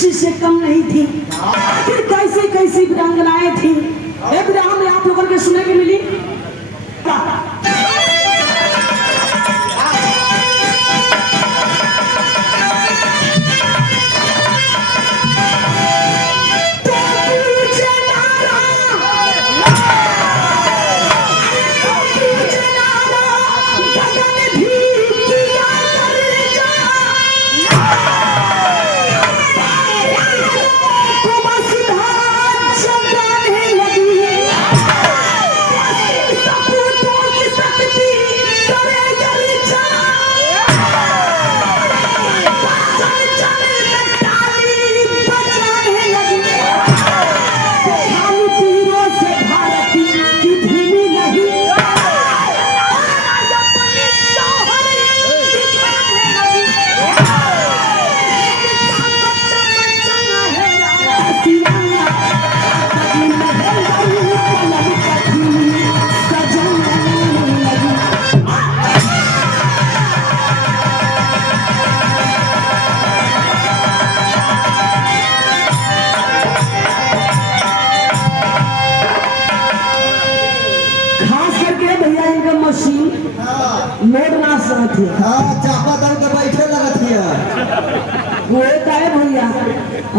किसी से कम नहीं थी। आखिर कैसी कैसी वीरांगनाएं थी एक विराह में आप लोगों के सुने की मिली।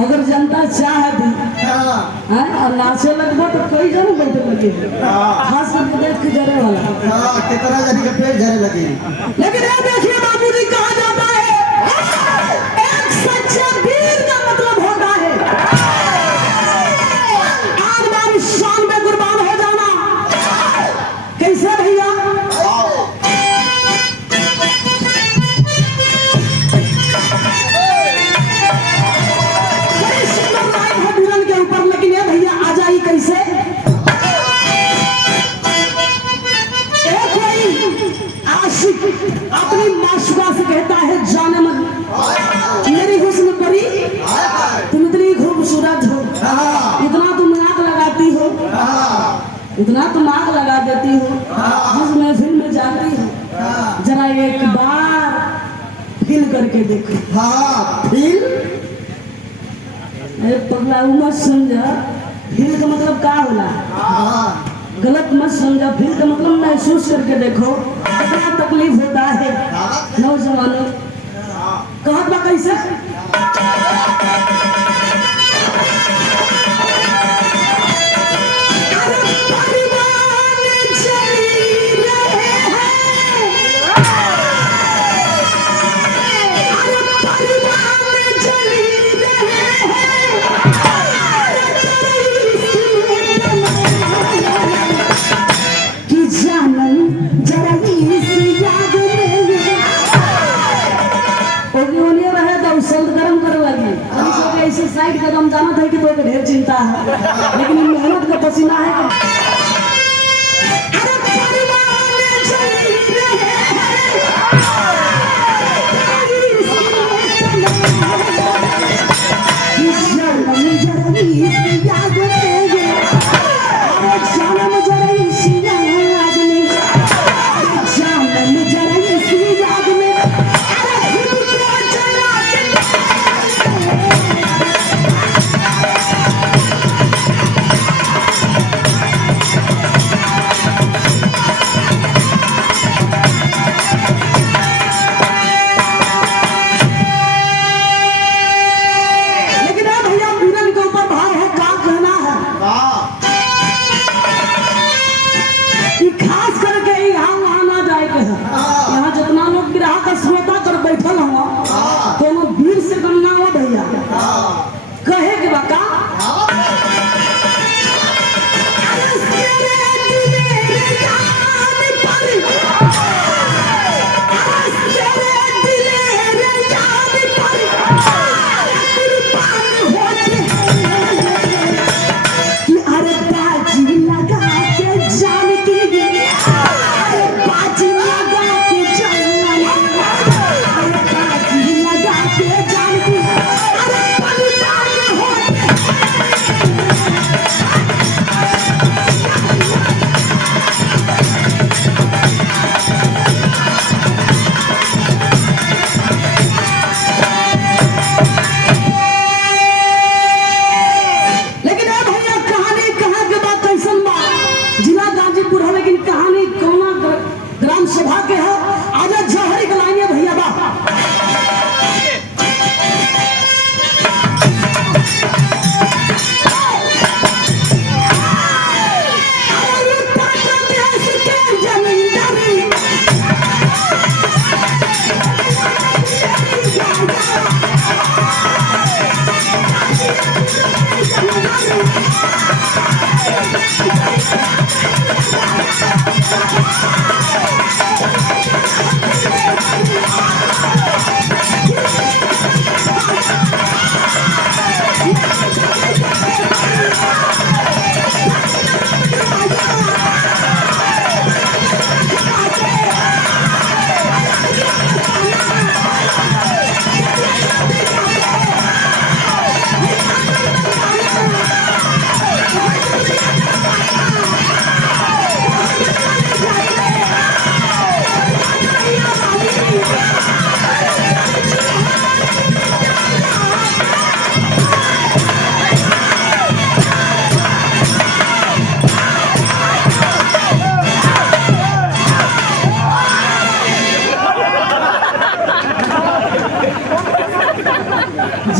अगर जनता चाहे भी और नाचे लगबो तो कई जन बैठे लगे खास करके देख के जरे वाला कितना जन के पेट झरे लगे। लेकिन ये देखिए बाबूजी कहा जाता है एक सच्चा वीर का मतलब होता है आज बार शान में कुर्बान हो जाना। कैसे भैया कैसे एक आशिक अपनी माशुका से कहता है जाने मन मेरी हुस्न परी तुम इतनी खूबसूरत हो, इतना तुम आग लगाती हो, इतना तुम आग लगा देती हो, जिस महफिल में जाती हो जरा एक बार फील करके देखो। हाँ फील पगला मत समझा फील का मतलब क्या होला गलत मत समझा। फील का मतलब महसूस करके देखो कितना तकलीफ होता है नौजवानों। कहत बा कैसे साइड कदम जाना था कि तो ढेर चिंता है लेकिन मेहनत का पसीना है कहे के बका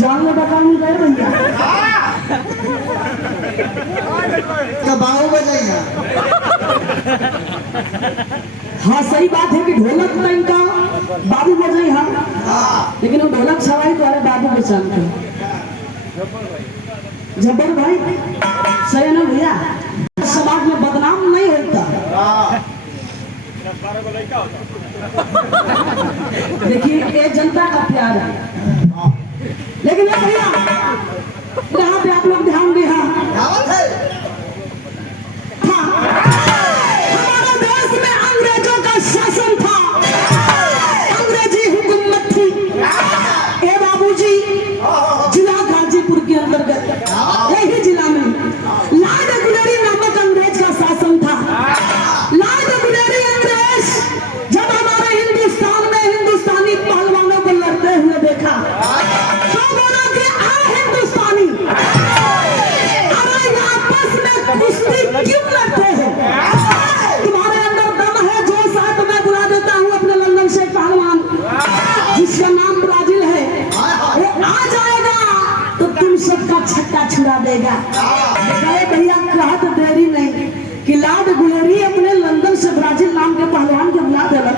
जान में बकाम गए भैया दबाओ बजाइया। हाँ सही बात है कि ढोलक तो इनका बाबू बजाई हाँ, लेकिन वो ढोलक सवाई तो अरे बाबू के चलते जबर भाई सही है ना भैया, समाज में बदनाम नहीं होता। देखिए ये जनता का प्यार है, लेकिन ये भैया यहाँ पे आप लोग ध्यान दें। हाँ हमारे देश में अंग्रेजों का शासन था, अंग्रेजी हुकूमत थी। ए बाबूजी जिला गाजीपुर के अंतर्गत यही जिला में लॉर्ड गुलेरी नामक अंग्रेज का शासन था। लॉर्ड गुलेरी अंग्रेज जब हमारे हिंदुस्तान में हिंदुस्तानी पहलवानों को लड़ते हुए देखा तो बोला कि आ हिंदुस्तानी, अरे आपस में कुश्ती क्यों लड़ते हो? तुम्हारे अंदर दम है, जोश है तो मैं बुला देता हूँ अपने लंदन से पहलवान जिसका नाम ब्राजील है, वो आ जाएगा तो तुम सबका छक्का छुड़ा देगा। अरे भैया कहा तो देरी नहीं कि लॉर्ड गुलेरी अपने लंदन से ब्राजील नाम के पहलवान को बुला देगा।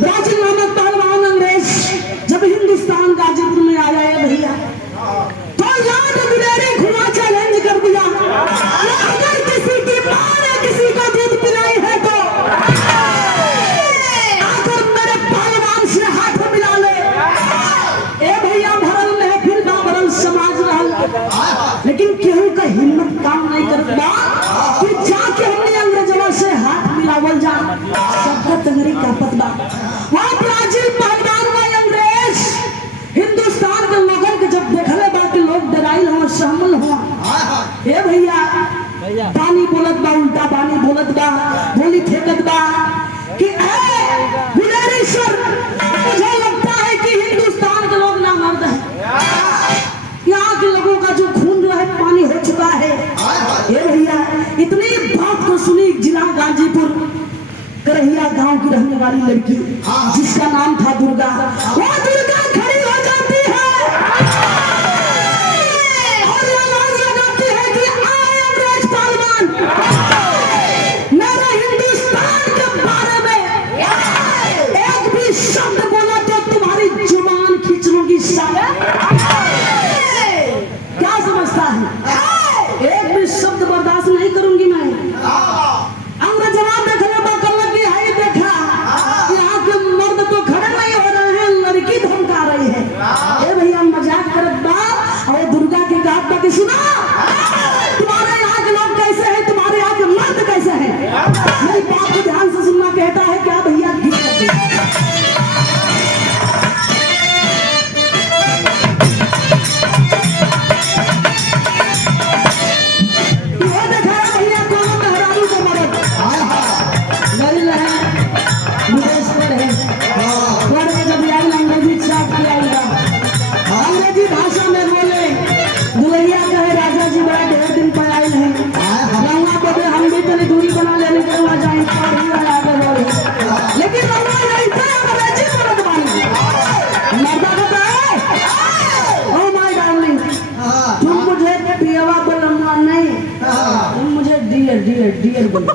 ब्राजील नामक पहलवान अंग्रेज जब हिंदुस्तान गाजीपुर में आया है भैया तो लॉर्ड गुलेरी खुला चैलेंज कर दिया, अगर किसी की मां ने किसी को दूध पिलाई है तो आकर मेरे पहलवान से हाथ मिला ले। ए भैया भरल महफिल का भरल समाज रहल, लेकिन केहू का हिम्मत काम नहीं करता कि जाके हमने अंग्रेजों से हाथ मिलावल जा, सबका तंगरी का पतबा। वहाँ ब्राजील पहलवान में अंग्रेज हिंदुस्तान के लोगों के जब देखले बा के लोग डराइल हो शामिल हो, ए भैया पानी बोलत बा, उल्टा पानी बोलत बा, बोली फेंकत बा कि ए गुलेरी सर मुझे लगता है कि हिंदुस्तान के लोग ना मर्द हैं, यहाँ के लोगों का जो खून जो है पानी हो चुका है। ये भैया इतनी बात को सुनी जिला गाजीपुर करहिया गांव की रहने वाली लड़की जिसका नाम था दुर्गा, वो दुर्गा खड़ी हो जाती है और ये आवाज लगाती है कि आए अंग्रेज पहलवान, मेरे हिंदुस्तान के बारे में एक भी शब्द बोला तो तुम्हारी जुबान खींच लूंगी। क्या समझता है? एक भी शब्द बर्दाश्त नहीं करूंगी मैं। अंग्रेज जवाब देखने पर लगी है, देखा यहाँ के मर्द तो खड़े नहीं हो रहे हैं, लड़की धमका रही है। ए भैया मजाक करत बा और दुर्गा की बात बाकी सुना, तुम्हारे यहाँ के लोग कैसे हैं, तुम्हारे यहाँ के मर्द कैसे हैं, मेरी बात को ध्यान से सुनना। कहता है क्या भैया अंग्रेजी भाषा में बोले, दुलैया कहे राजा जी बड़ा ढेर दिन पर आए हैं, रंगा पे हम भी तनी दूरी बना लेने के वहाँ जाएं आगे बोले, लेकिन रंगा नहीं था अंग्रेजी मर्द बानी मर्दा का ओ माय डार्लिंग, तुम मुझे पियवा बोलना नहीं, तुम मुझे डियर डियर डियर बोलो।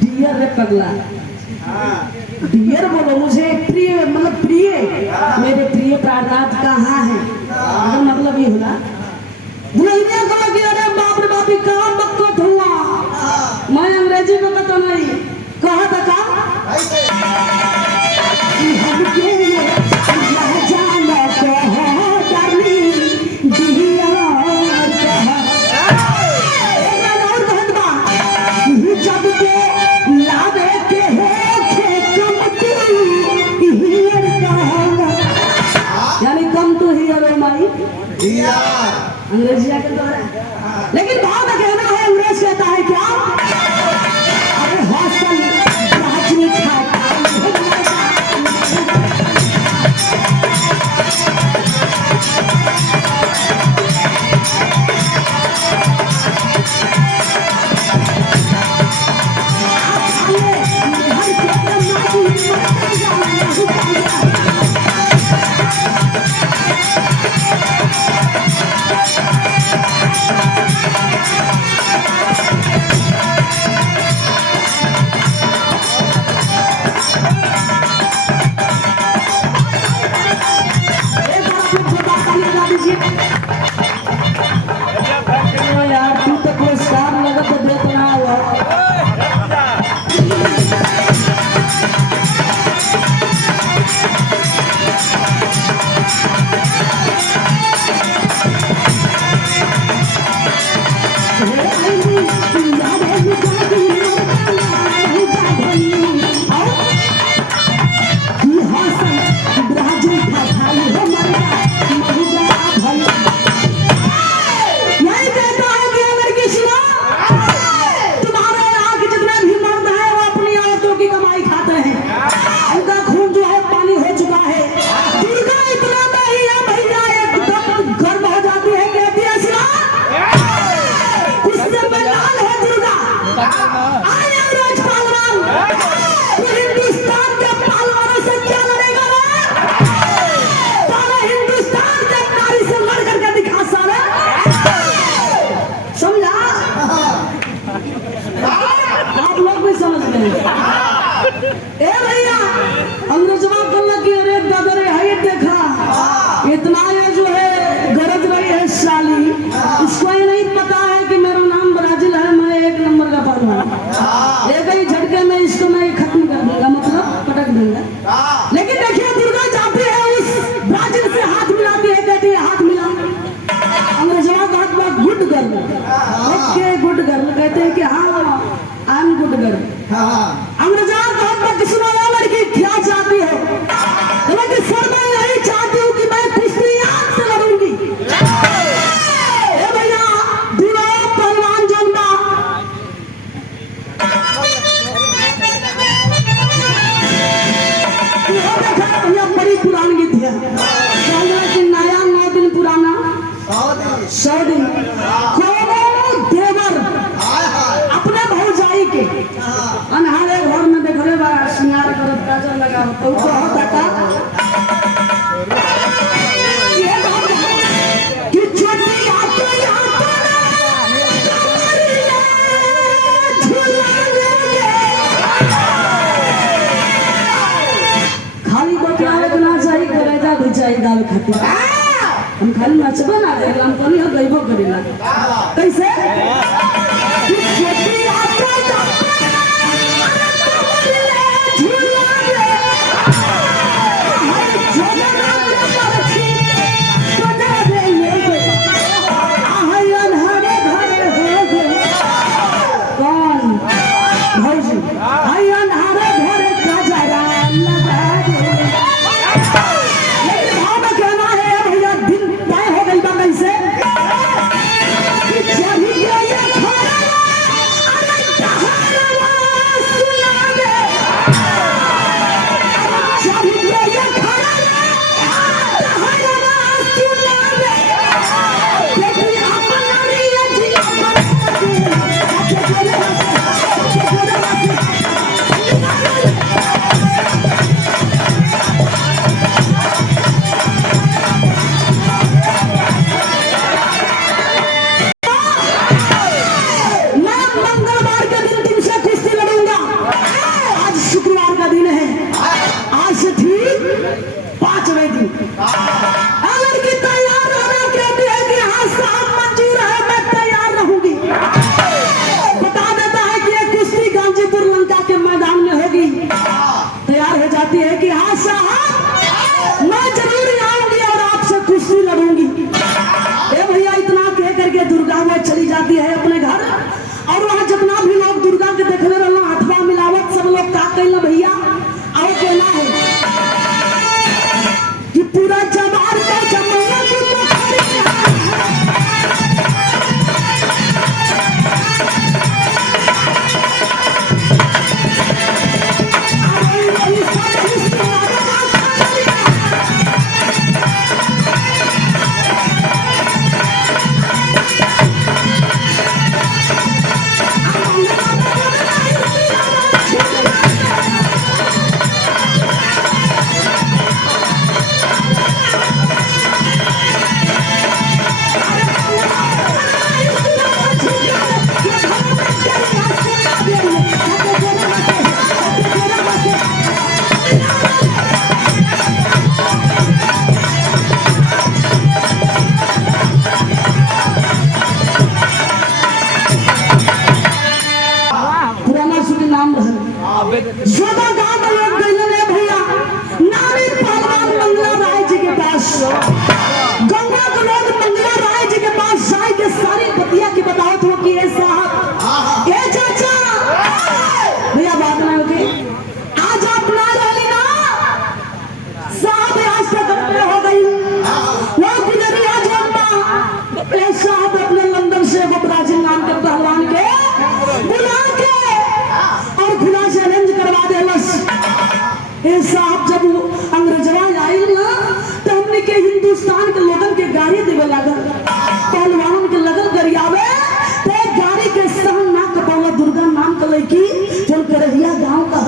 डियर रे पगला, डियर बोलो मुझे, प्रिय मतलब प्रिय, मेरे प्रिय प्राणनाथ कहाँ है, मतलब ये हुआ। दुल्हनिया को लगी अरे बाप रे बाप कहाँ बकवास हुआ, मैं अंग्रेजी में पता नहीं कहा था का अंग्रेजिया के द्वारा, लेकिन भाव का कहना है अंग्रेज कहता है क्या, अरे हॉस्टल 100 दिन कोनो देवर अपने भौजाई के अनहारे घर में देखले बा श्रृंगार करत काजल लगा तो कहता का ये बात कि छोटी आके खाली तो क्या लगना चाहिए करेजा भी चाहिए दाल खाती हम खाली नचबे ना करेला हम कनी गइबो करेला कैसे कि छोटी आके चली जाती है अपने घर और वहां जितना भी लोग दुर्गा के देखने वाला हथवा मिलावत सब लोग का कहला भैया आओ कहना है कि पूरा जवार का जमाना ज्यादा गांव में लोग गए ने भैया नारी पहलवान मंगला राय जी के पास गंगा के लोग मंगला राय जी के पास जाए के सारी बतिया की बतावत हो कि ए साहब ए चाचा भैया बात ना होगी आज आप ना रही ना साहब आज तक अपने हो गई वो गुजरिया जोड़ना ए साहब अपने लंदन से वो ब्राजील नाम के पहलवान के बुला के और खुला चैलेंज करवा देलस ए साहब जब अंग्रेजवा आइल ना तो हमने के हिंदुस्तान के लोगन के गाड़ी देवे लागल पहलवान के लगल गरियावे तो गाड़ी के सहन ना कपाला दुर्गा नाम के लड़की जो करहिया गांव का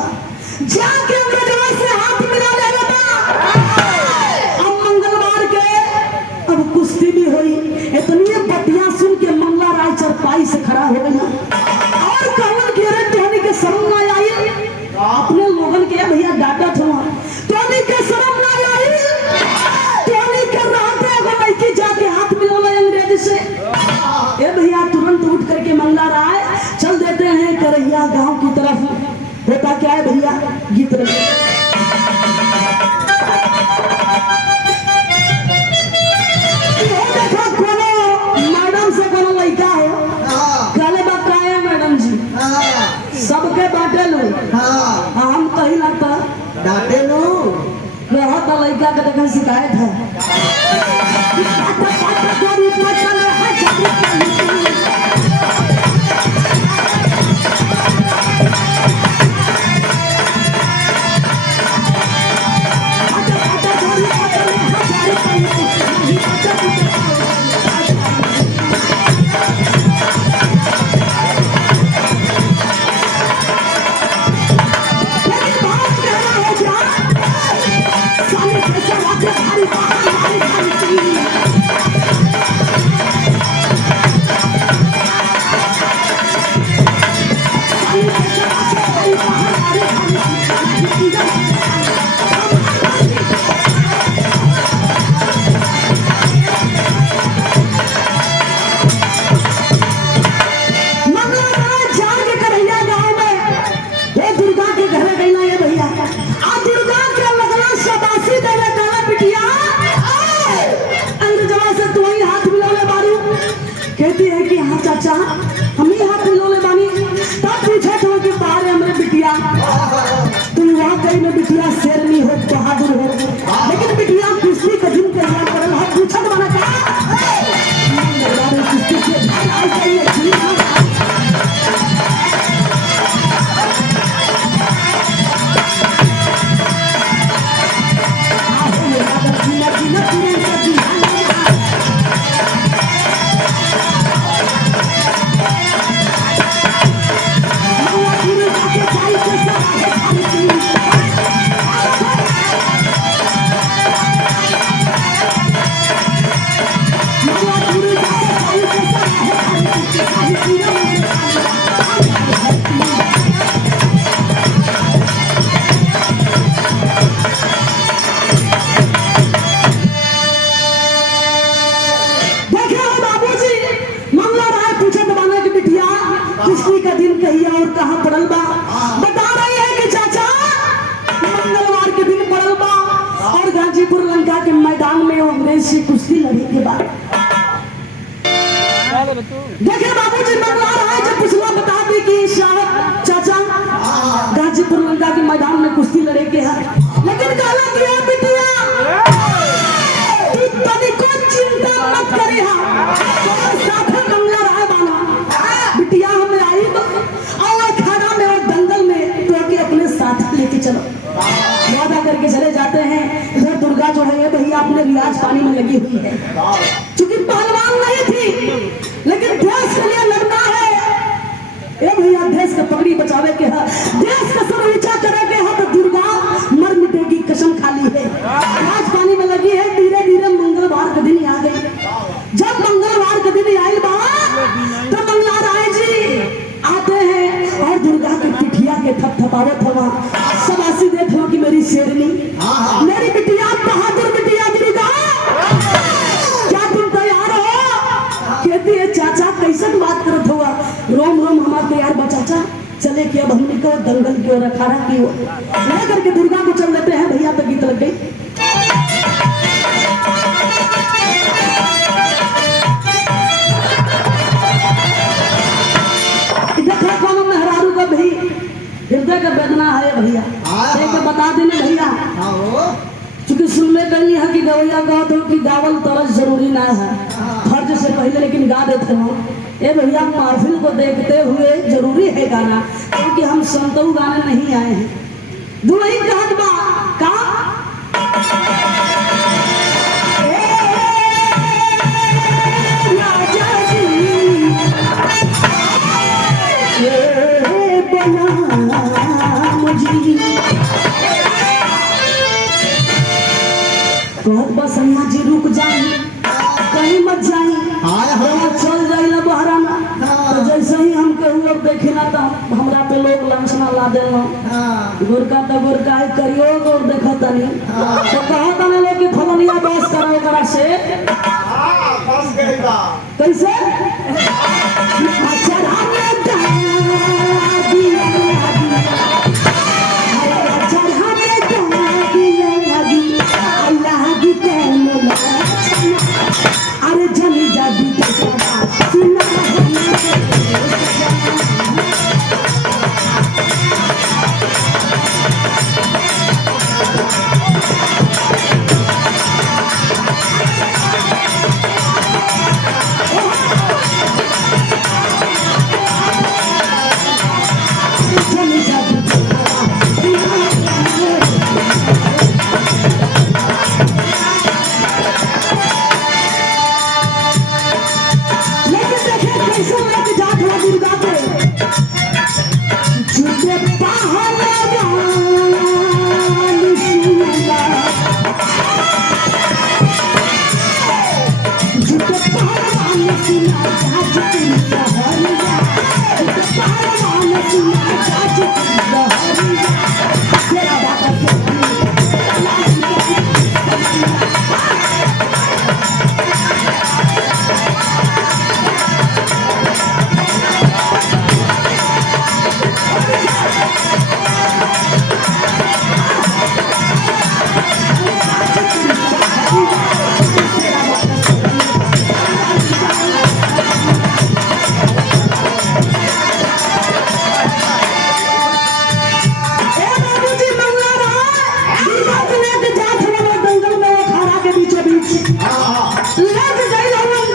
जाके अंग्रेजवा से हाथ मिला ले अब मंगलवार के अब कुश्ती भी हुई इतनी बतिया सुन के मंगला राय चरपाई से खड़ा हो गया और कहलन के रे तोहनी के शर्म ना आई अपने लोगन के भैया डाटा था तोहनी के शर्म ना आई तोहनी के राते एगो लड़की जाके हाथ मिलाला अंग्रेज से ए भैया तुरंत उठ करके मंगला राय चल देते हैं करैया गांव की तरफ होता क्या है भैया गीत रहे सबके बाटे लो हम कहीं ना तो डांटे लो बहुत लड़का के देखा शिकायत है बिटिया अंग्रेजवा से तू ही हाथ मिलाने बारू। कहती है कि हाँ चाचा हम ही हाथ मिलाने बानी। तब पूछे तो कि बाहर हमरे बिटिया तुम वाकई में बिटिया शेरनी हो, बहादुर हो, लेकिन बिटिया कुश्ती का दिन तैयार करल हो। पूछत बना का कुश्ती के भाई आई चाहिए कुश्ती लड़ी के बाद देखिए बाबूजी मंगला रहा है। जब पिछला बता दी कि चाचा गाजीपुर लंका के मैदान में कुश्ती लड़े के है, लेकिन काला किया बिटिया तू तनिको चिंता मत करी। साथ मंगला रहा बाना बिटिया हमें आई और खाना में और दंगल में तो के अपने साथ लेके चलो। वादा करके चले जाते हैं। इधर दुर्गा जो है भैया अपने रियाज पानी में लगी हुई है। चूंकि पहलवान नहीं थी लेकिन देश के लिए लड़ना है। ए भैया देश का पगड़ी बचावे के है, देश का सर ऊंचा करे के है तो दुर्गा मर मिटेगी कसम खाली है। रियाज पानी में लगी है। धीरे धीरे मंगलवार के दिन आ गई। जब मंगलवार के दिन आई बा तो मंगला राय जी आते हैं और दुर्गा के पिठिया के थपथपावे थवा सबासी देख लो कि मेरी शेरनी मेरी बिटिया बहादुर बिटिया दुर्गा क्या तुम तैयार हो? कहती है चाचा कैसे बात करत हुआ रोम रोम हमारे तैयार बा चाचा चले कि अब हमने को दंगल की ओर अखाड़ा की ओर ले करके दुर्गा को चल देते हैं। भैया तो गीत लग गई। हृदय का वेदना है भैया एक बता देने भैया। चूंकि सुनने कहीं है कि गवैया गाओ तो कि गावल तरस जरूरी ना है फर्ज से पहले, लेकिन गा देते हो। ये भैया महफिल को देखते हुए जरूरी है गाना, क्योंकि हम संतऊ गाने नहीं आए हैं। दुल्ही कहत बा का बहुत बस यहाँ जी रुक जाए कहीं मत जाए चल जाए ना बहराना। तो जैसे ही हम कहूँ और देखे ना तो हमरा पे लोग लांछना ला देना गोरका तो गोरका ही करियो और देखो तनी तो कहो तने लोग कि फलनिया बस करो करा से कैसे अरे जमी जादी के बीचों बीच लग गई हवन।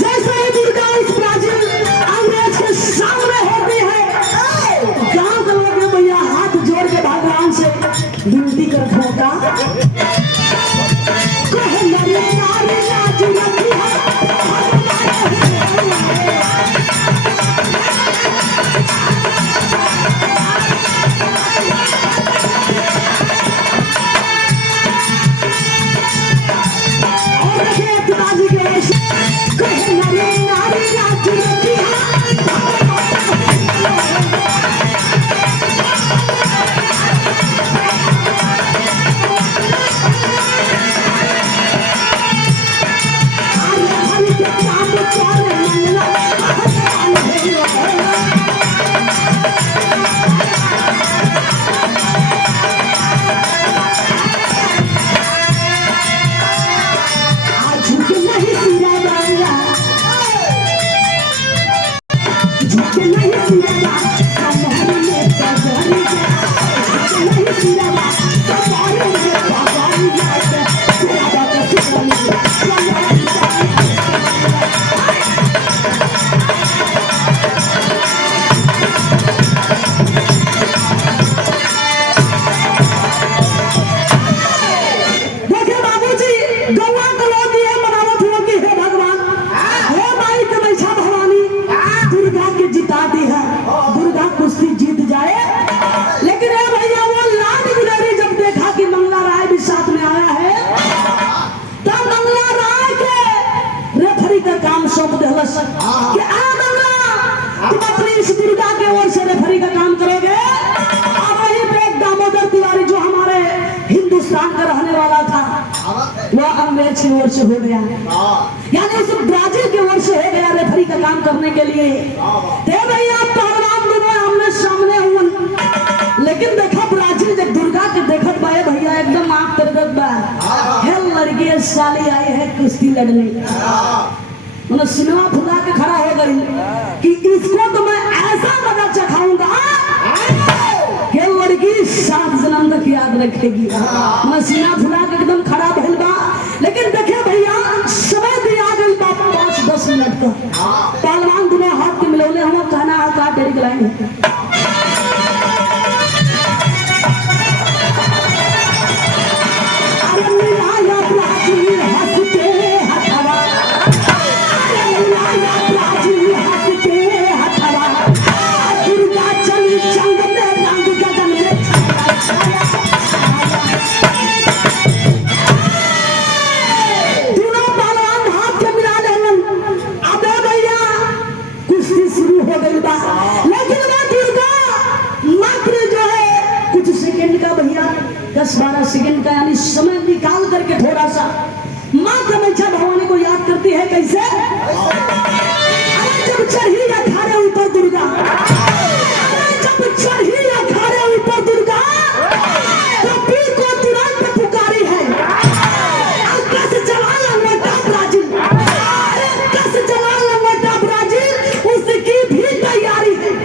जैसे ही दुर्गा इस प्राचीन अंग्रेज के सामने होती है, गांव के लोग भैया हाथ जोड़ के भगवान से विनती करते हैं का कहे नरे नारे राजू रखिया अंग्रेज की ओर से हो गया, यानी उस ब्राजील की ओर से हो गया रेफरी का काम करने के लिए। भैया पहलवान दोनों आमने सामने हुए, लेकिन देखा ब्राजील जब दुर्गा के देखत पाए भैया एकदम आंख तरगत बा है लड़की साली आई है कुश्ती लड़ने। उन्हें सिनेमा फुला के खड़ा हो गई कि इसको तो मैं ऐसा मजा चखाऊंगा कि लड़की 7 जन्म तक याद रखेगी। मैं सिनेमा फुला के एकदम खड़ा भइल बा, लेकिन देखिए भैया समय दिया गई बा 5-10 मिनट का। पहलवान दोनों हाथ के मिलौले हुआ कहना है का डेरी लाइन है सेकंड का यानी समय निकाल करके थोड़ा सा मां कामाख्या भवानी को याद करती है। कैसे? जब चढ़ी अखाड़े ऊपर दुर्गा, जब चढ़ी अखाड़े ऊपर दुर्गा तो पीर को तुरंत पुकारी है कस चला लंगोटा ब्राजील, कस चला लंगोटा ब्राजील, उसकी भी तैयारी है।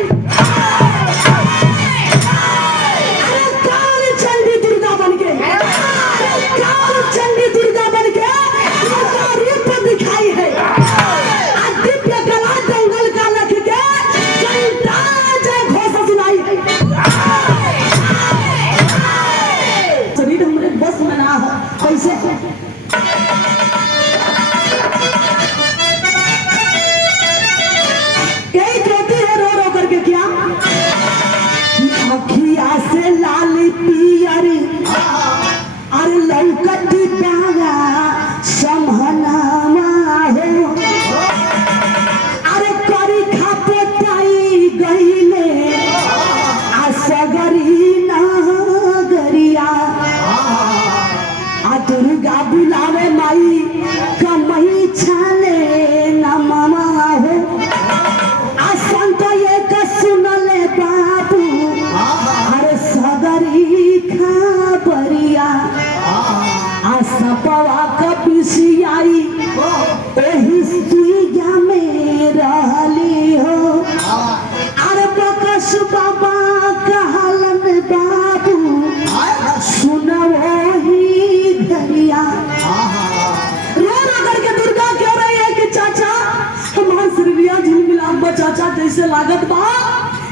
जैसे लागत बा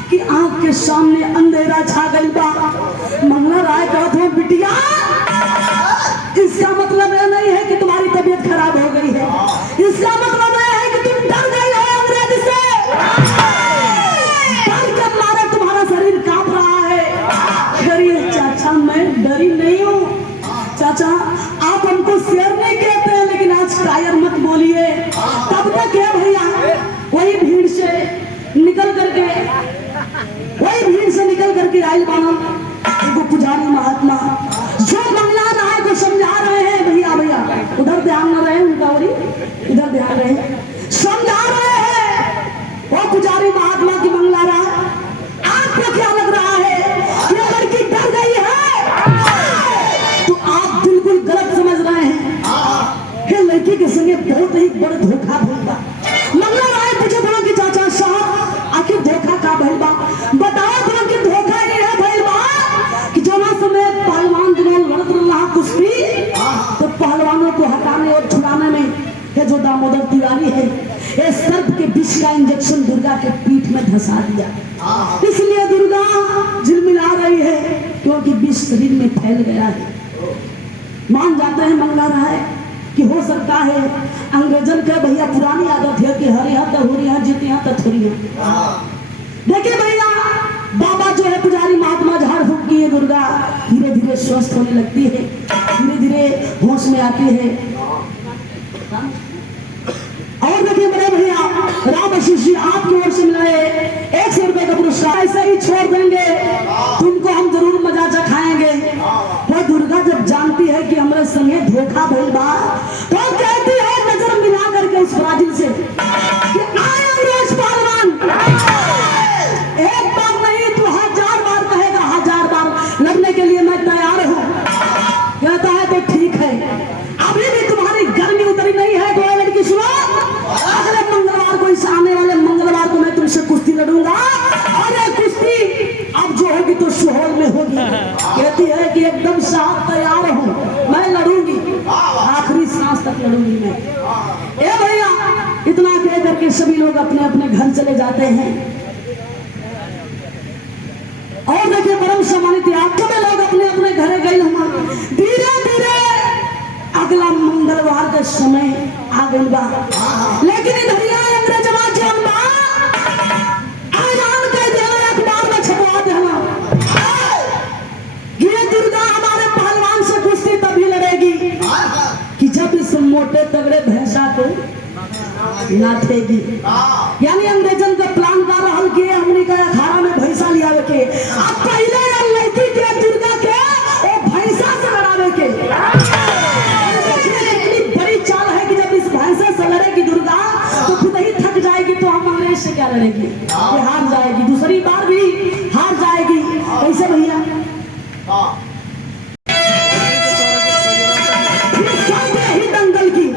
कि आंख के सामने अंधेरा छा गई बा। मंगला राय कहत हो बिटिया, इसका मतलब यह नहीं है कि तुम्हारी तबीयत खराब हो गई है, इसका मतलब यह है कि तुम डर गई हो अंग्रेज से। डर के मारे तुम्हारा शरीर कांप रहा है। डरिए चाचा, मैं डरी नहीं हूँ। चाचा आप हमको शेर नहीं कहते हैं, लेकिन आज कायर मत बोलिए। तब तक है भैया वही भीड़ से निकल करके आयल बाना एगो पुजारी महात्मा जो मंगला राय को समझा रहे हैं। भैया भैया उधर ध्यान न रहे, उनका और इधर ध्यान रहे, समझा रहे हैं वो पुजारी महात्मा की मंगला राय, आपको क्या लग रहा है कि लड़की डर गई है? तो आप बिल्कुल गलत समझ रहे हैं। ये लड़की के संगे बहुत ही बड़ा धोखा भइल। मंगला राय पूछे था कि चाचा साहब आखिर धोखा का भइल बा, बताओ तो कि धोखा ये है भइल बा कि जना समय पहलवान दोनों लड़त रहा कुश्ती, तो पहलवानों को हटाने और छुड़ाने में ये जो दामोदर तिवारी है, ये सर्प के विष का इंजेक्शन दुर्गा के पीठ में धंसा दिया। इसलिए दुर्गा झिलमिला रही है क्योंकि विष शरीर में फैल गया है। मान जाते हैं मंगला राय कि हो सकता है अंग्रेजन का भैया पुरानी आदत है कि हर यहाँ तो हो रही है, जीते यहाँ तो थोड़ी है। देखिए भैया बाबा जो है पुजारी महात्मा झाड़ फूक की है, दुर्गा धीरे धीरे स्वस्थ होने लगती है, धीरे धीरे होश में आती है। और देखिए बड़े भैया राम आशीष जी आपकी ओर से मिला है 100 रुपए का पुरस्कार। ऐसे ही छोड़ देंगे तुमको, हम जरूर मजा चखाएंगे। वो दुर्गा जब जानती है कि हमारे संगे धोखा भइल बा, तो कहती है नजर मिला करके उस ब्राजील से कि आए अंग्रेज पहलवान, एक बार नहीं तू 1000 बार कहेगा, 1000 बार लड़ने के लिए मैं तैयार हूँ। कहता है तो ठीक है, अभी भी तुम्हारी गर्मी उतरी नहीं है। तो लड़की सुनो, अगले मंगलवार को, इस आने वाले मंगलवार को मैं तुमसे कुश्ती लड़ूंगा, और ये कुश्ती अब जो होगी तो शोहर में होगी। कहती है कि एकदम साफ तैयार हूँ, मैं लड़ूंगी, आखिरी सांस तक लड़ूंगी मैं। ए भैया इतना कह करके सभी लोग अपने अपने घर चले जाते हैं। और देखिए परम सम्मानित आप सभी लोग अपने अपने घरे गए। हम धीरे धीरे अगला मंगलवार का समय आ गई बा, लेकिन इधरिया अंग्रेजवा जन बा ऐलान कर देना, अखबार में छपवा देना, ये दुर्गा हमारे पहलवान से कुश्ती तभी लड़ेगी कि जब इस मोटे तगड़े भैंसा को नाथेगी। यानी अंग्रेजन का प्लान कर रहल के हमने का अखाड़ा में भैंसा लियावे के, अब पहले लड़की के दुर्गा के ओ भैंसा से लड़ावे के। इतनी बड़ी चाल है कि जब इस भैंसा से लड़ेगी दुर्गा तो खुद ही थक जाएगी, तो हम अंग्रेज से क्या लड़ेगी, ये हार जाएगी, दूसरी बार भी हार जाएगी। कैसे भैया ही दंगल की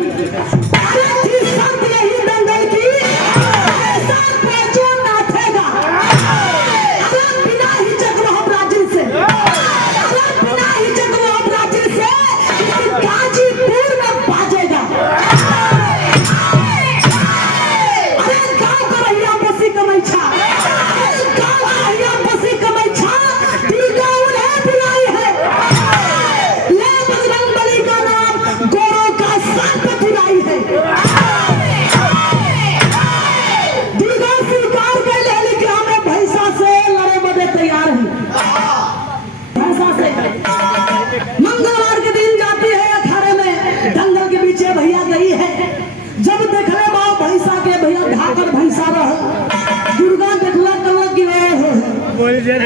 मंगलवार के दिन जाती है अखाड़े में, दंगल के पीछे भैया गई है। जब देखले बाबा भैंसा के भैया ढाकर भैंसा रह, दुर्गा देखला कलक की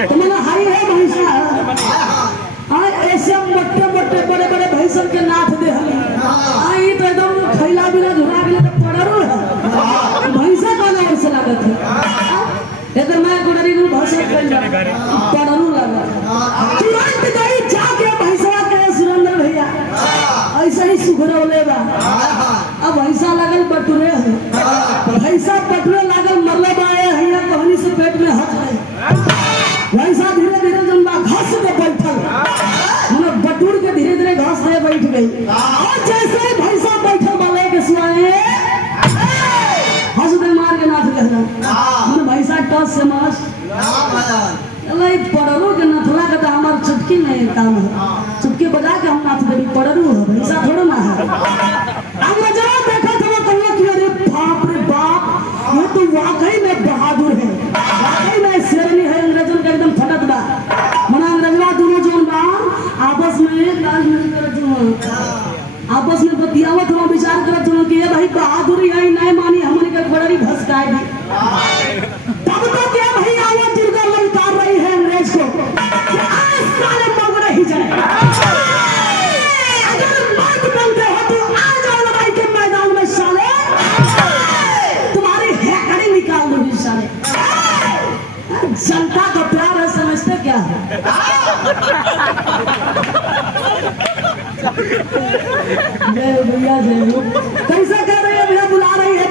तुमने हाई है भैंसा हाँ, ऐसे मोटे मोटे बड़े बड़े भैंसन के नाथ दे आई तो एकदम खैला बिना झुरा बिना तो पड़रू है भैंसा कौन और से लागत है, इधर मैं गुड़री को भैंसा पड़रू लगा। तुरंत गई जाके भैंसा के सुरेंद्र भैया ऐसा ही सुघरौले बा, अब भैंसा लगल बटुरे है, भैंसा बटुरे लागल मरले बाए हैया कहनी से पेट में हट गए। भैंसा धीरे धीरे जन बा घास पे बैठल, मतलब बटुर के धीरे धीरे घास पे बैठ गई। और जैसे ही भैंसा बैठल वाले के सुनाए हंस दे मार के नाथ कहना मन बस से मस्त नाम है अल्लाह पड़रू के नथला का तो हमार चुटकी में काम है चुटकी बजा के हम नाथ देवी पड़रू है ऐसा थोड़ा ना है अब जरा देखा तो वो कहिए कि अरे बाप रे बाप ये तो वाकई में बहादुर है वाकई में शेरनी है अंग्रेजों का एकदम फटक बा मना अंग्रेजवा दोनों जोन बा आपस में लाल नहीं करत हो आपस में बतियावत हो विचार करत हो कि ये भाई बहादुरी है नहीं मानी हमने के बड़ी भसकाए दी तब तो क्या भाई आवाज दुर्गा ललकार रही है अंग्रेज को कि आज साले मर ही जाए अगर मर्द बनते हो तो आ जाओ लड़ाई के मैदान में साले तुम्हारी हैकड़ी निकाल दूंगी साले जनता का प्यार है समझते क्या है जय भैया जय हो कैसे कह रही है भैया बुला रही है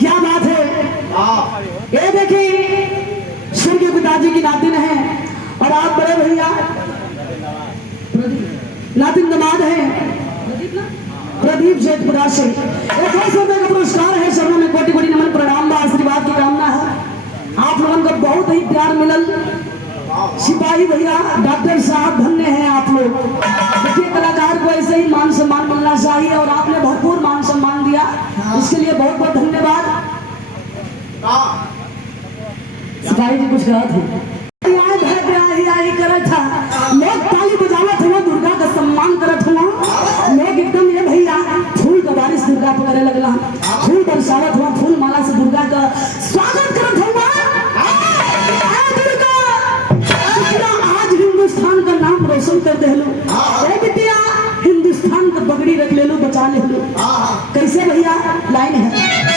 क्या बात है ये देखिए स्वर्गीय पिताजी की नातिन है और आप बड़े भैया नातिन दामाद है प्रदीप जेठपुरा से 100 रुपए का पुरस्कार है शरणों में कोटि कोटि नमन प्रणाम व आशीर्वाद की कामना है आप लोगों को बहुत ही प्यार मिलल सिपाही भैया डॉक्टर साहब धन्य हैं आप लोग देखिए कलाकार को ऐसे ही मान सम्मान मिलना चाहिए और आपने भरपूर मान सम्मान दिया इसके लिए बहुत बहुत धन्यवाद सिपाही जी कुछ कहा थे था लोग ताली बजावत हुआ दुर्गा का सम्मान करत हुआ लोग एकदम ये भैया फूल का बारिश दुर्गा पर करे लगला फूल बरसावत हुआ फूल माला से दुर्गा का स्वागत करत हुआ आज हिंदुस्तान का नाम रोशन कर दे लो बिटिया हिंदुस्तान का बगड़ी रख ले लो बचा ले लो कैसे भैया लाइन है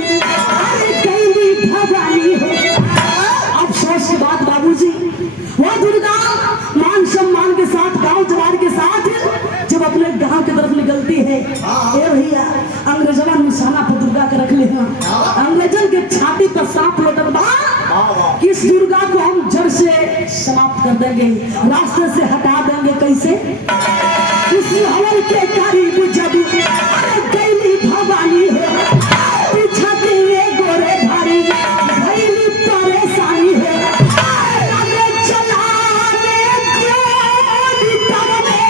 अरे कैली भवानी हो। अफसोस की बात बाबूजी, वह दुर्गा मान सम्मान के साथ गांव जवार के साथ जब अपने गांव की तरफ निकलती है, ए भैया अंग्रेजवा निशाना पर दुर्गा के रख ले अंग्रेजन के छाती पर सांप लौटत बा कि इस दुर्गा को हम जड़ से समाप्त कर देंगे, रास्ते से हटा देंगे। कैसे? इस हवन के करीब जब अरे कैली भवानी है, पीछा के ये गोरे भारी भैली परेशानी है। अरे चलाने गोली तमने,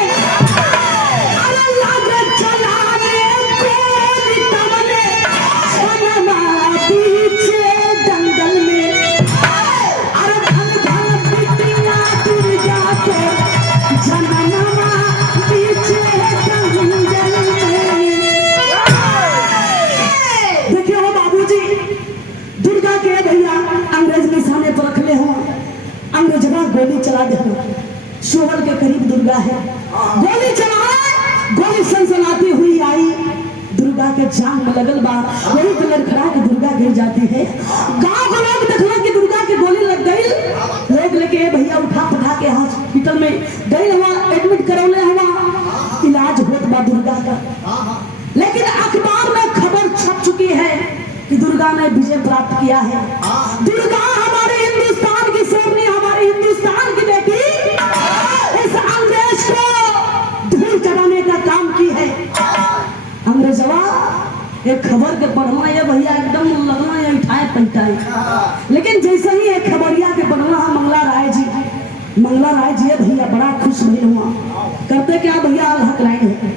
अरे लागे चलाने गोली तमने, सनमा पीछे दंगल में। अरे धन धन बिटिया दुर्गा के जननमा पीछे दंगल में। देखिए हो बाबूजी, दुर्गा के भैया अंग्रेज निशाने पर रख ले हो, अंग्रेजवा गोली चला दे हो। सोहर के करीब दुर्गा है, गोली चलाए, गोली सनसनाती हुई आई, दुर्गा के जान में लगल बा, वही पे लड़खड़ा के दुर्गा गिर जाती है। गांव के लोग देखला कि दुर्गा की गोली लग गई, लोग लेके भैया उठा पठा के हॉस्पिटल में गई हुआ, एडमिट करौले हुआ, इलाज होत बा दुर्गा का। लेकिन अखबार में खबर छप चुकी है कि दुर्गा ने विजय प्राप्त किया है। दुर्गा हमारे हिंदुस्तान की सोनी, हमारे हिंदुस्तान की बेटी इस अंग्रेज को धूल चढ़ाने का काम की है। अंग्रेजवा एक खबर के पढ़ना ये भैया एकदम लगना या उठाए पलटाए। लेकिन जैसे ही एक खबरिया के पढ़ना है मंगला राय जी भैया बड़ा खुश भइल हुआ। करते क्या भैया हक लाइन है।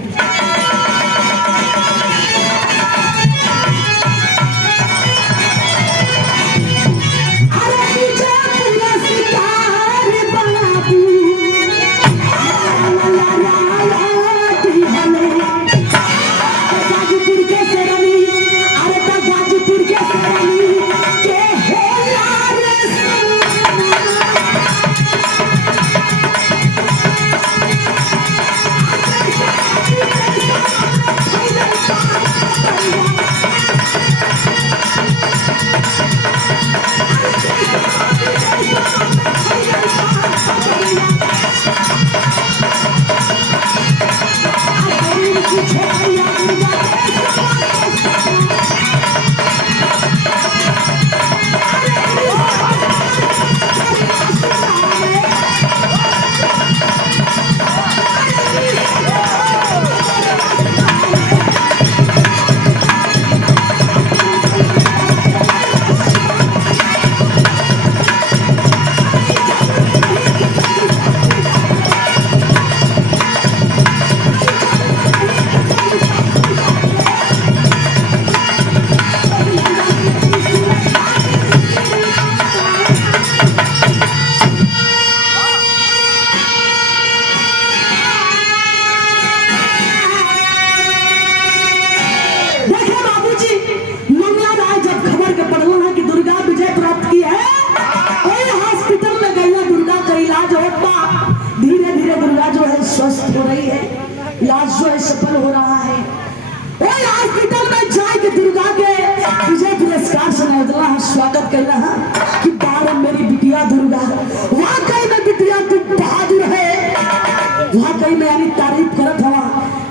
स्वस्थ हो रही है, इलाज जो है सफल हो रहा है। और हॉस्पिटल में जाके दुर्गा के विजय पुरस्कार से नवदला स्वागत कर रहा कि बार मेरी बिटिया दुर्गा, वाकई में बिटिया तू बहादुर है, वाकई में यानी तारीफ करत हुआ,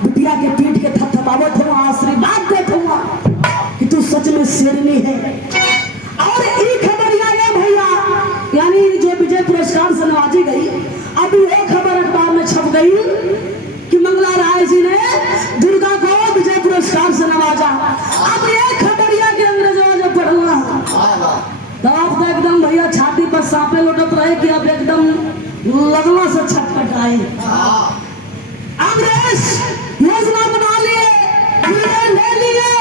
बिटिया के पीठ के थपथपावत हुआ, आशीर्वाद देत हुआ कि तू सच में शेरनी है। और एक खबरिया ये भैया यानी जो विजय पुरस्कार से नवाजी गई, अभी एक खबर अखबार में छप गई कि मंगला राय जी ने दुर्गा को विजय पुरस्कार से नवाजा। अब एक खबरिया के अंग्रेजों जब पढ़ना तो आप तो एकदम भैया छाती पर सांपे लुटत रहे कि अब एकदम लगना से छटपटाए। अंग्रेज योजना बना लिए, ले लिए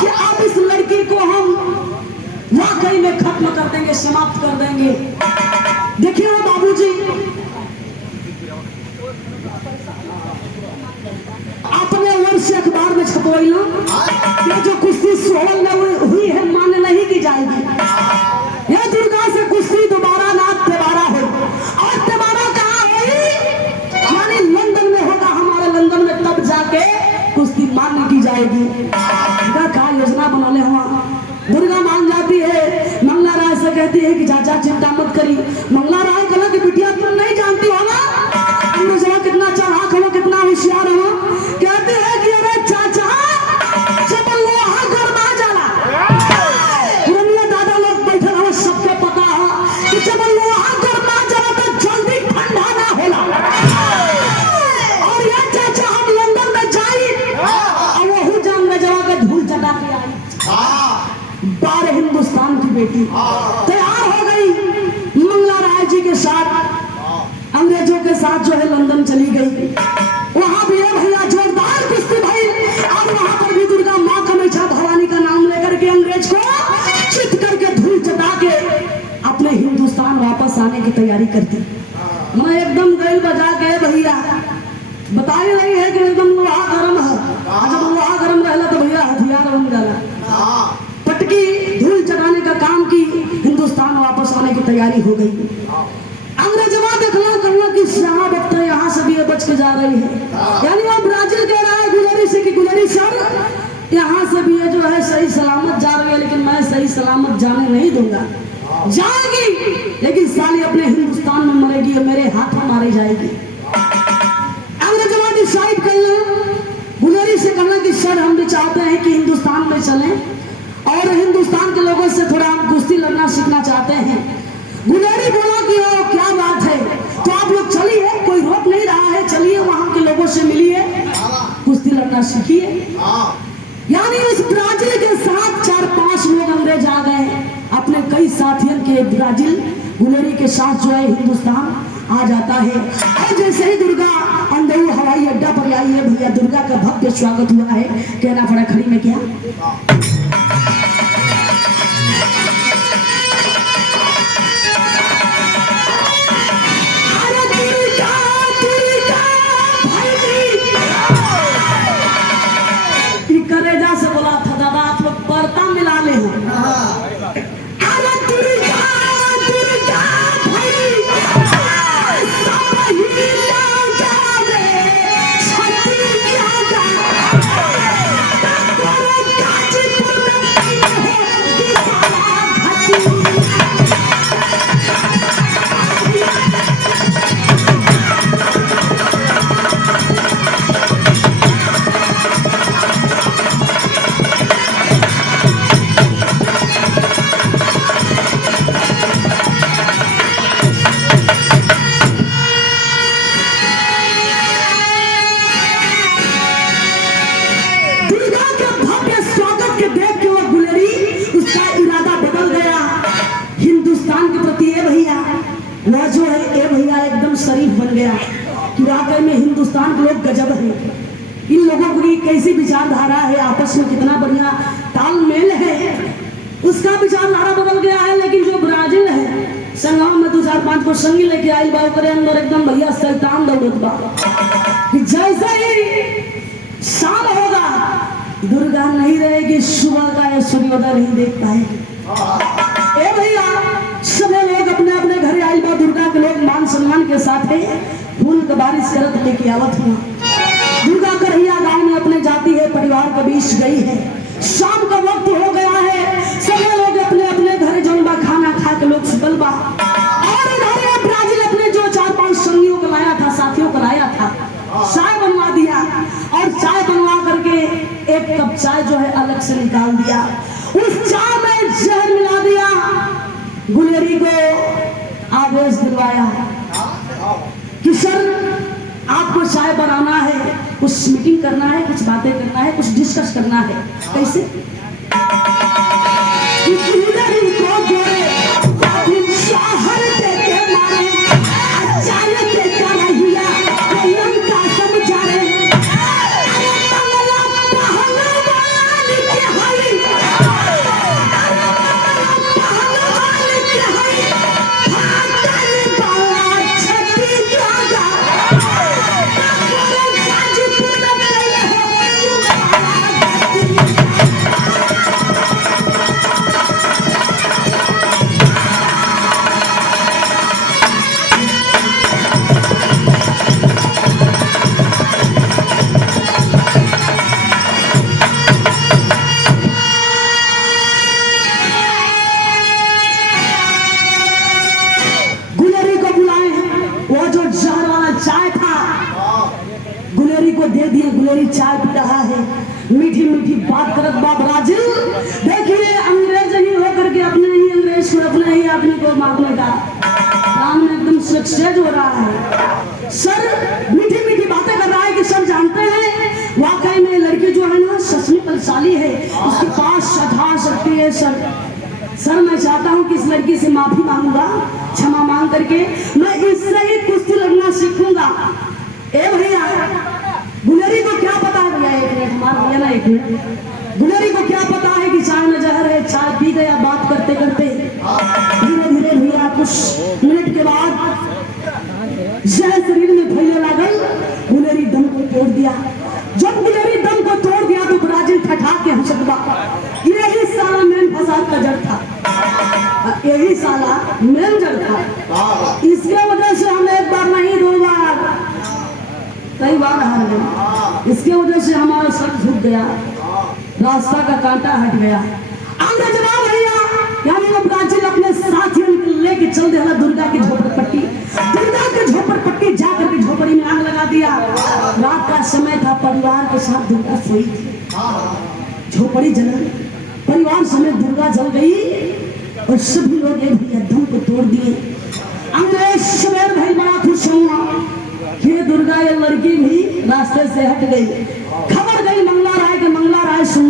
कि अब इस लड़की को हम वाकई में खत्म कर देंगे, समाप्त कर देंगे। देखिए बाबूजी, अपने वर्ष अखबार में छपवाइला ये जो कुश्ती सोहल में हुई है मान्य नहीं की जाएगी। यह दुर्गा से कुश्ती दोबारा ना तिबारा हो, और तिबारा कहाँ हुई यानी लंदन में होगा, हमारे लंदन में, तब जाके कुश्ती मान्य की जाएगी। कहा योजना बनाने हुआ कहती है कि चाचा चिंता मत करी। मंगला राय कहा कि बिटिया तुम नहीं जानती हो ना अंग्रेजवा कितना चालाक हो, कितना होशियार हो। कहते हैं कि अरे चाचा जब लोहा गरमा जाला, पुरनिया दादा लोग बैठे हो, सबके पता हो कि जब लोहा गरमा जाला तो जल्दी ठंडा ना होला। और ये चाचा हम लंदन में जाई और वहू जा अंग्रेजवा के धूल चटा के आई। बार हिंदुस्तान की बेटी तैयार हो गई, मंगला राय जी के साथ अंग्रेजों के साथ जो है लंदन चली गई। वहां भी है भैया जोरदार कुश्ती भई। अब वहां पर भी दुर्गा माँ कामाख्या भवानी का नाम लेकर के अंग्रेज को चित करके धूल चटा के अपने हिंदुस्तान वापस आने की तैयारी करती। मैं एकदम गैल बजा के भैया बता ही रही है कि एकदम लोहा गर्म है। जब लोहा गर्म रहला तो भैया हथियार बन जाला। पटकी धूल चटाने का काम की, हिंदुस्तान वापस आने की तैयारी हो गई। अंग्रेजवा देखना करना कि साहब अब तो यहाँ से भी ये बच के जा रही है। यानी वो ब्राजील कह रहा है गुलरी से कि गुलरी सर यहाँ से भी ये जो है सही सलामत जा रही है, लेकिन मैं सही सलामत जाने नहीं दूंगा। जाएगी लेकिन साली अपने हिंदुस्तान में मरेगी और मेरे हाथों मारी जाएगी। अंग्रेजवा डिसाइड करना, गुलरी से कहना कि सर हम भी चाहते हैं कि हिंदुस्तान में चलें और हिंदुस्तान के लोगों से थोड़ा हम कुश्ती लड़ना सीखना चाहते हैं। गुलेरी बोला कि ओ क्या बात है, तो आप लोग चलिए, कोई रोक नहीं रहा है, चलिए वहां के लोगों से मिलिए, कुश्ती लड़ना सीखिए। यानी उस ब्राजील के साथ 4-5 लोग अंग्रेज आ गए, अपने कई साथियों के ब्राजील गुलेरी के साथ जो है हिंदुस्तान आ जाता है। और जैसे ही दुर्गा अंदरू हवाई अड्डा पर आई है भैया, दुर्गा का भव्य स्वागत हुआ है। कहना पड़ा खड़ी में क्या करेजा से बोला था दादा आप लोग पर्दा मिला ले वह जो है ए भैया एकदम शरीफ बन गया कि वाकई में हिंदुस्तान के लोग गजब है। इन लोगों की कैसी विचारधारा है, आपस में कितना बढ़िया तालमेल है, उसका विचारधारा बदल गया है। लेकिन जो ब्राजील है संगम में 2-4-5 को संगी लेके आई बा, करे अंदर एकदम भैया शैतान दौड़त बा कि जैसे ही शाम होगा दुर्गा नहीं रहेगी, सुबह का या सूर्योदय नहीं देख पाएगी। ए भैया सभी लोग अपने अपने घर आई बा, दुर्गा के लोग मान सम्मान के साथ फूल का बारिश करत लेके आवत हुआ। दुर्गा करहिया गांव में अपने जाती है, परिवार के बीच गई है। शाम का वक्त हो गया है, सभी लोग अपने अपने घर जौनबा खाना खा के लोग सुतल बा। और इधर ब्राजील अपने जो 4-5 संगियों को लाया था, साथियों को लाया था, चाय बनवा दिया और चाय बनवा करके एक कप चाय जो है अलग से निकाल दिया। उस चाय में जहर मिला दिया। गुलेरी को आदेश दिलवाया कि सर आपको चाय बनाना है, कुछ मीटिंग करना है, कुछ बातें करना है, कुछ डिस्कस करना है। कैसे गुलेरी को गोरे शहर देके मारे, अचानक के कन्हैया लंका समझारे। को दे दिए। गुलेरी चाय पी रहा है, मीठी मीठी बात करत बा ब्राजील। देखिए अंग्रेज ही होकर के अपने ही अंग्रेज को, अपने ही आदमी को मारने का काम एकदम सक्सेस हो रहा है। सर मीठी मीठी बातें कर रहा है कि सर जानते हैं वाकई में लड़की जो है ना सच में बलशाली है, उसके पास सधा सकती है। सर मैं चाहता हूँ कि इस लड़की से माफी मांगूंगा, क्षमा मांग करके मैं इससे ही कुश्ती लड़ना सीखूंगा। ए भैया गुलेरी को क्या पता है, भैया एक मिनट मार भैया ना, एक मिनट। गुलेरी को क्या पता है कि चाय में जहर है। चाय पी गया बात करते करते, धीरे धीरे भैया कुछ मिनट के बाद जहर शरीर में फैलने लागल। गुलेरी दम को तोड़ दिया। जब गुलेरी दम को तोड़ दिया तो ब्राजील ठठा के हंसत बा। यही साला मेन फसाद का जड़ था, यही साला मेन जड़ था। इसके वजह से हम एक बार नहीं 2 बार कई बार हार गए। इसके वजह से हमारा सर झुक गया, रास्ता का कांटा हट गया। आगे जवाब भैया यानी वो ब्राजील अपने साथियों को लेके चल दिया दुर्गा की झोपड़पट्टी। दुर्गा की झोपड़पट्टी जाकर के झोपड़ी में आग लगा दिया। रात का समय था, परिवार के साथ दुर्गा सोई थी। झोपड़ी जल गई, परिवार समेत दुर्गा जल गई और सभी लोग एक भैया दम को तोड़ दिए। अंग्रेज सवेर भाई बड़ा खुश हुआ कि दुर्गा ये लड़की भी रास्ते से हट गई। खबर गई मंगला राय के। मंगला राय सुन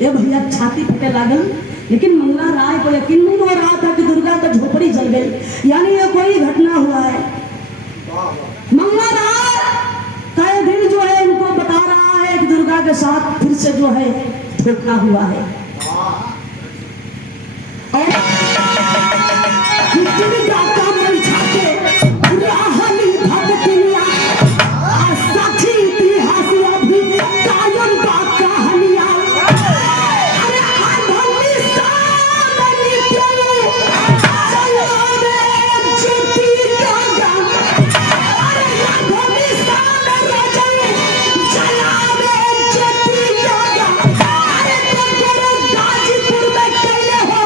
ये भैया छाती फटे लागल, लेकिन मंगला राय को यकीन नहीं हो रहा था कि दुर्गा का झोपड़ी जल गई, यानी ये कोई घटना हुआ है। मंगला राय कई दिन जो है उनको बता रहा है कि दुर्गा के साथ फिर से जो है धोखा हुआ है। और दुर्गा का मन छाके राहनी भगतिया साक्षी इतिहास अभी कायम का कहानिया। अरे आधुनिक सामने चलो चलो रे ज्योति जागा। अरे आधुनिक सामने चलो चला रे ज्योति जागा। अरे तेरे गाजीपुर में कैले हो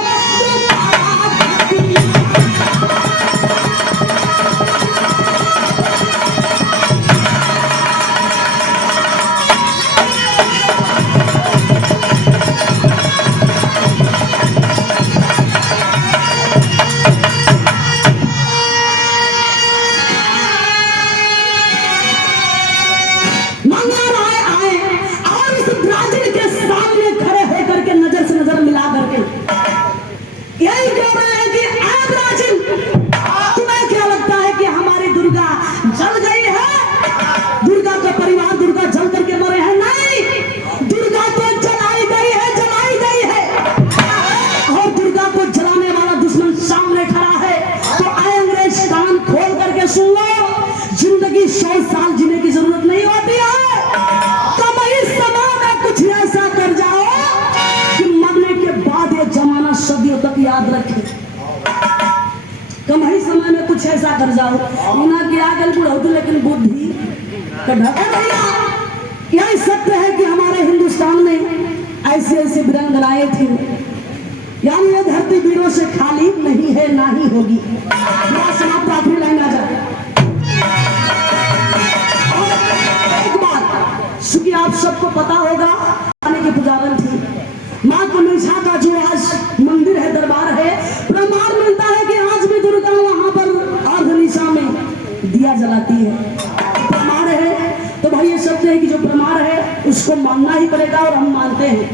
याद रखे। कम ही समय में कुछ ऐसा कर जाओ ना कि आगे बुढ़ा तो लेकिन बुद्धि भैया यही सत्य है कि हमारे हिंदुस्तान में ऐसे ऐसे वीरांगनाएं थी, यानी ये धरती वीरों से खाली नहीं है ना ही होगी। समाप्त आखिरी लाइन आ जाए। एक बात चूंकि आप सबको पता होगा के पुजारन थी माँ कमैसा का जो आज मंदिर है, दरबार है, प्रमाण मिलता है कि आज भी दुर्गा वहां पर अर्धनिशा में दिया जलाती है। प्रमाण है तो भाई ये शब्द है कि जो प्रमाण है उसको मानना ही पड़ेगा और हम मानते हैं।